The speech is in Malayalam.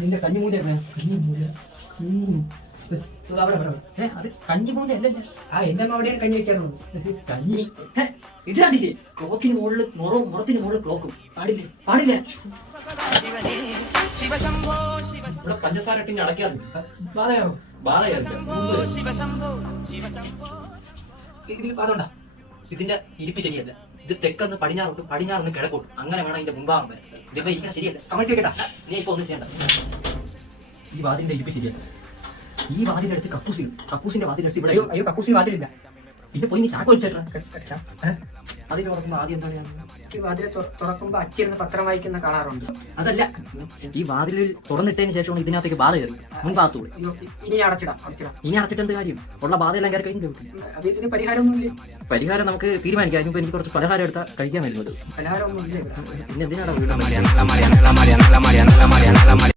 നിന്റെ കഞ്ഞിമൂല കഞ്ഞിമൂല അത് കഞ്ഞിമൂല അല്ലല്ലേ? ആ എന്റെ അമ്മ അവിടെയാണ് കഞ്ഞി വെക്കാറുള്ളത്. കഞ്ഞി ഇതാണ്ടില്ലേ? ക്ലോക്കിന് മുകളിൽ മുറത്തിന് മുകളിൽ ക്ലോക്കും പാടില്ലേ? പാടില്ല. ഇവിടെ പഞ്ചസാര ഇട്ടിന് അടയ്ക്കാറുണ്ട്. ബാധയോ? ഇതിൽ ബാധമുണ്ടാ? ഇതിന്റെ ഇരിപ്പ് ശരിയല്ല. ഇത് തെക്കൊന്ന് പടിഞ്ഞാറോട്ട് പടിഞ്ഞാറൊന്ന് കിഴക്കോട്ട് അങ്ങനെ വേണം ഇതിന്റെ മുമ്പാകുമ്പോ. ഇതിപ്പോ ഇരിക്കണം ശരിയല്ല. കമഴ്ത്തി വെക്കട്ടാ. നീ ഇപ്പൊ ഒന്നും ചെയ്യണ്ട. ഈ വാതിലിന്റെ ഇരിപ്പ് ശരിയല്ല. ഈ വാതിലെടുത്ത് കക്കൂസിന്റെ വാതിലെടുത്ത് ഇവിടെ. അയ്യോ കക്കൂസിന് വാതിലില്ല. പിന്നെ പോയി നീ ചാക്ക് വലിച്ചേട്ടാ. അതിൽ തുറക്കുമ്പോ ആദ്യം എന്താ പറയാ? വാതിൽ തുറക്കുമ്പോ അച്ചിരുന്ന് പത്രം വായിക്കുന്ന കാണാറുണ്ട്. അതല്ല, ഈ വാതിലിൽ തുറന്നിട്ടതിന് ശേഷമാണ് ഇതിനകത്തേക്ക് ബാധ കയറി മുൻഭാഗത്തൂടെ. ഇനി അടച്ചിടാം. ഇനി അടച്ചിട്ട് എന്ത് കാര്യം? ഉള്ള ബാധയെല്ലാം കയറി കഴിഞ്ഞു. അപ്പൊ ഇതിന് പരിഹാരമൊന്നുമില്ലേ? പരിഹാരം നമുക്ക് തീരുമാനിക്കാം. അതിന് എനിക്ക് കുറച്ച് പലഹാരം എടുത്താൽ കഴിക്കാൻ വരുന്നത്. പരിഹാരമൊന്നുമില്ലേ? പിന്നെ എന്തിനാണ്